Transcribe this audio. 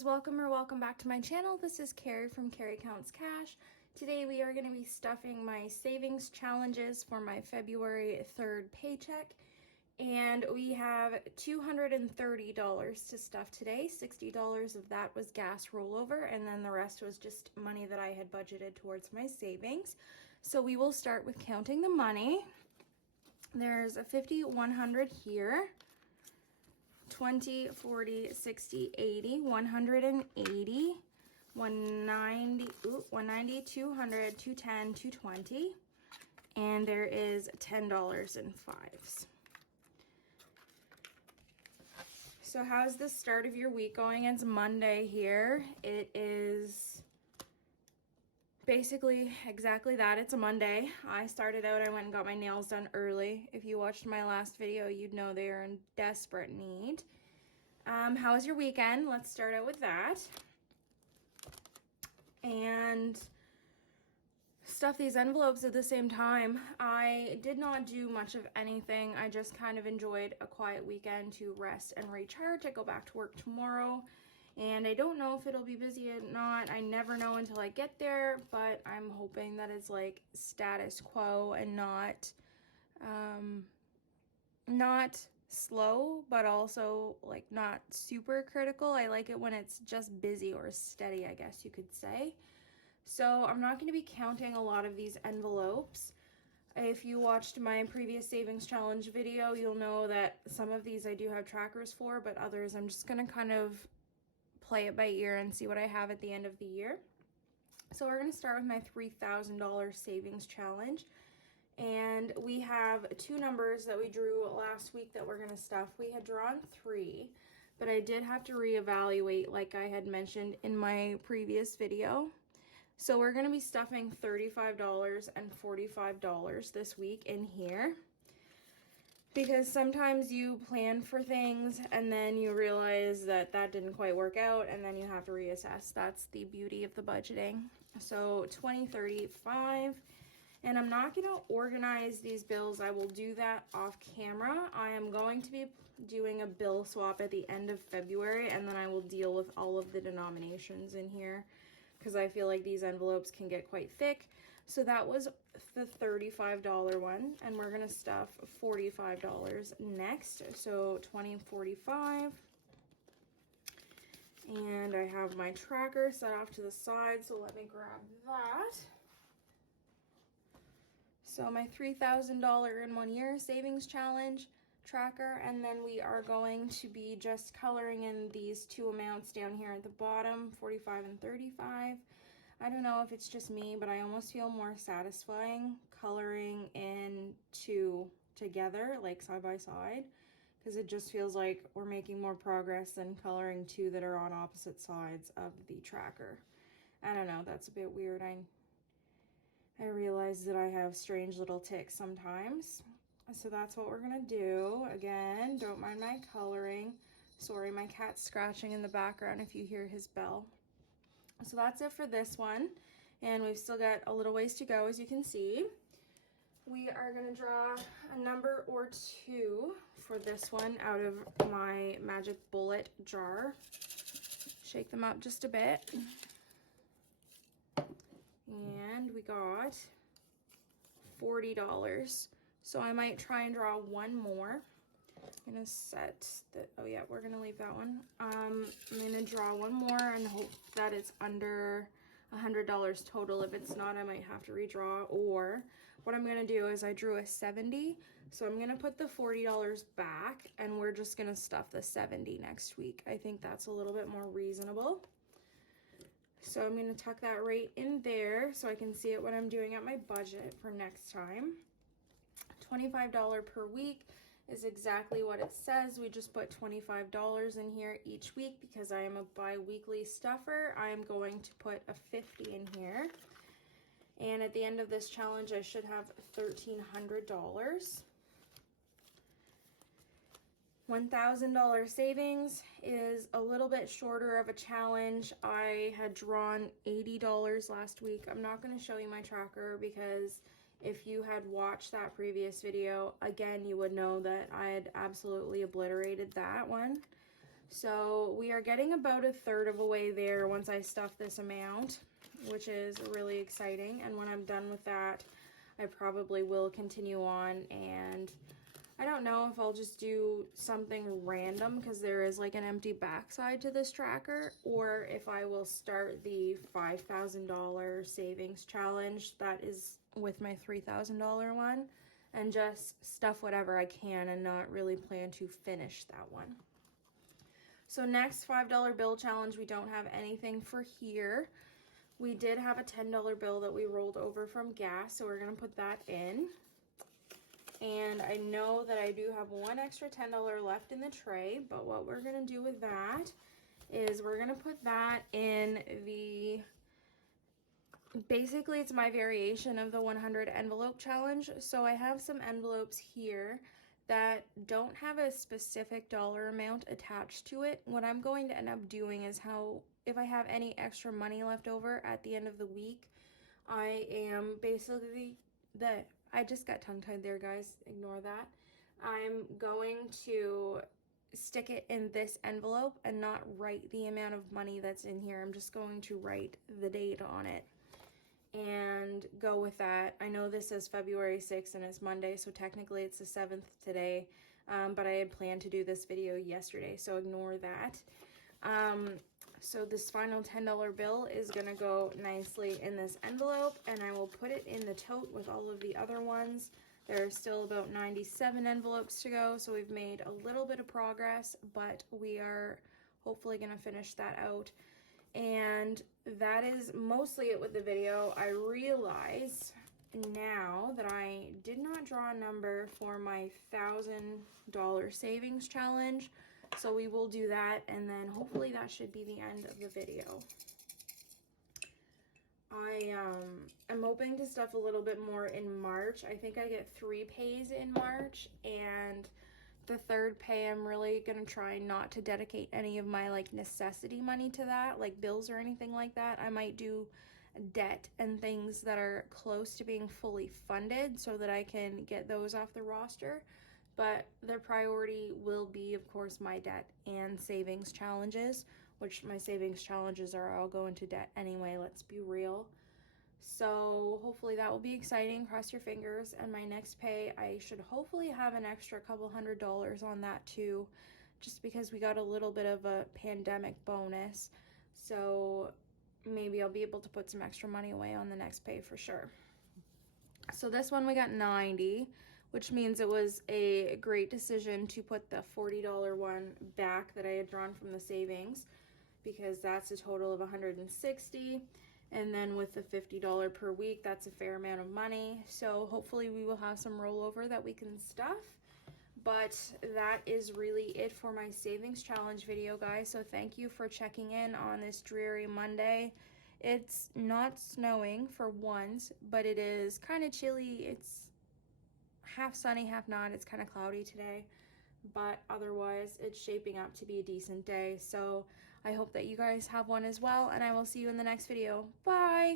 guys, welcome back to my channel. This is Carrie from Carrie Counts Cash. Today we are going to be stuffing my savings challenges for my February 3rd paycheck. And we have $230 to stuff today. $60 of that was gas rollover, and then the rest was just money that I had budgeted towards my savings. So we will start with counting the money. There's a 50, 100 here. 20, 40, 60, 80, 180, 190, 190, 200, 210, 220, and there is $10 in fives. So how's the start of your week going? It's Monday here. It is basically exactly that. It's a Monday. I started out, I went and got my nails done early. If you watched my last video, you'd know they are in desperate need. How was your weekend? Let's start out with that. And stuff these envelopes at the same time. I did not do much of anything. I just kind of enjoyed a quiet weekend to rest and recharge. I go back to work tomorrow. And I don't know if it'll be busy or not. I never know until I get there, but I'm hoping that it's like status quo and not slow, but also like not super critical. I like it when it's just busy or steady, I guess you could say. So I'm not going to be counting a lot of these envelopes. If you watched my previous savings challenge video, you'll know that some of these I do have trackers for, but others I'm just going to kind of play it by ear and see what I have at the end of the year. So we're going to start with my $3,000 savings challenge. And we have two numbers that we drew last week that we're going to stuff. We had drawn 3, but I did have to reevaluate like I had mentioned in my previous video. So we're going to be stuffing $35 and $45 this week in here. Because sometimes you plan for things and then you realize that that didn't quite work out and then you have to reassess. That's the beauty of the budgeting. So 20, 30, 5. And I'm not going to organize these bills. I will do that off camera. I am going to be doing a bill swap at the end of February, and then I will deal with all of the denominations in here because I feel like these envelopes can get quite thick. So that was the $35 one, and we're going to stuff $45 next. So 20, 45. And I have my tracker set off to the side, so let me grab that. So my $3,000 in 1 year savings challenge tracker, and then we are going to be just coloring in these two amounts down here at the bottom, 45 and 35. I don't know if it's just me, but I almost feel more satisfying coloring in two together, like side by side, because it just feels like we're making more progress than coloring two that are on opposite sides of the tracker. I don't know, that's a bit weird. I realize that I have strange little tics sometimes. So that's what we're gonna do. Again, don't mind my coloring. Sorry, my cat's scratching in the background if you hear his bell. So that's it for this one. And we've still got a little ways to go, as you can see. We are gonna draw a number or two for this one out of my Magic Bullet jar. Shake them up just a bit. And we got $40. So I might try and draw one more. I'm gonna set the, oh yeah, we're gonna leave that one. I'm gonna draw one more and hope that it's under $100 total. If it's not, I might have to redraw. Or what I'm gonna do is I drew a 70. So I'm gonna put the $40 back and we're just gonna stuff the 70 next week. I think that's a little bit more reasonable. So I'm going to tuck that right in there so I can see it when I'm doing out my budget for next time. $25 per week is exactly what it says. We just put $25 in here each week because I am a bi-weekly stuffer. I am going to put a 50 in here. And at the end of this challenge, I should have $1,300. $1,000 savings is a little bit shorter of a challenge. I had drawn $80 last week. I'm not going to show you my tracker because if you had watched that previous video, again, you would know that I had absolutely obliterated that one. So we are getting about a third of a way there once I stuff this amount, which is really exciting. And when I'm done with that, I probably will continue on, and I don't know if I'll just do something random because there is like an empty backside to this tracker, or if I will start the $5,000 savings challenge that is with my $3,000 one and just stuff whatever I can and not really plan to finish that one. So next, $5 bill challenge, we don't have anything for here. We did have a $10 bill that we rolled over from gas, so we're gonna put that in. And I know that I do have one extra $10 left in the tray, but what we're gonna do with that is we're gonna put that in the, basically it's my variation of the 100 envelope challenge. So I have some envelopes here that don't have a specific dollar amount attached to it. What I'm going to end up doing is if I have any extra money left over at the end of the week, I am basically, I just got tongue-tied there, guys, ignore that. I'm going to stick it in this envelope and not write the amount of money that's in here. I'm just going to write the date on it and go with that. I know this says February 6th and it's Monday, so technically it's the 7th today, but I had planned to do this video yesterday, so ignore that. So this final $10 bill is gonna go nicely in this envelope, and I will put it in the tote with all of the other ones. There are still about 97 envelopes to go, so we've made a little bit of progress, but we are hopefully gonna finish that out. And that is mostly it with the video. I realize now that I did not draw a number for my $1,000 savings challenge, so we will do that, and then hopefully that should be the end of the video. I'm hoping to stuff a little bit more in March. I think I get 3 pays in March, and the third pay I'm really gonna try not to dedicate any of my like necessity money to that, like bills or anything like that. I might do debt and things that are close to being fully funded so that I can get those off the roster. But their priority will be, of course, my debt and savings challenges, which my savings challenges are all going to debt anyway, let's be real. So hopefully that will be exciting, cross your fingers. And my next pay, I should hopefully have an extra couple $100s on that too, just because we got a little bit of a pandemic bonus. So maybe I'll be able to put some extra money away on the next pay for sure. So this one we got 90, which means it was a great decision to put the $40 one back that I had drawn from the savings, because that's a total of 160. And then with the $50 per week, that's a fair amount of money. So hopefully we will have some rollover that we can stuff. But that is really it for my savings challenge video, guys. So thank you for checking in on this dreary Monday. It's not snowing for once, but it is kind of chilly. It's half sunny, half not. It's kind of cloudy today, but otherwise it's shaping up to be a decent day. So I hope that you guys have one as well, and I will see you in the next video. Bye!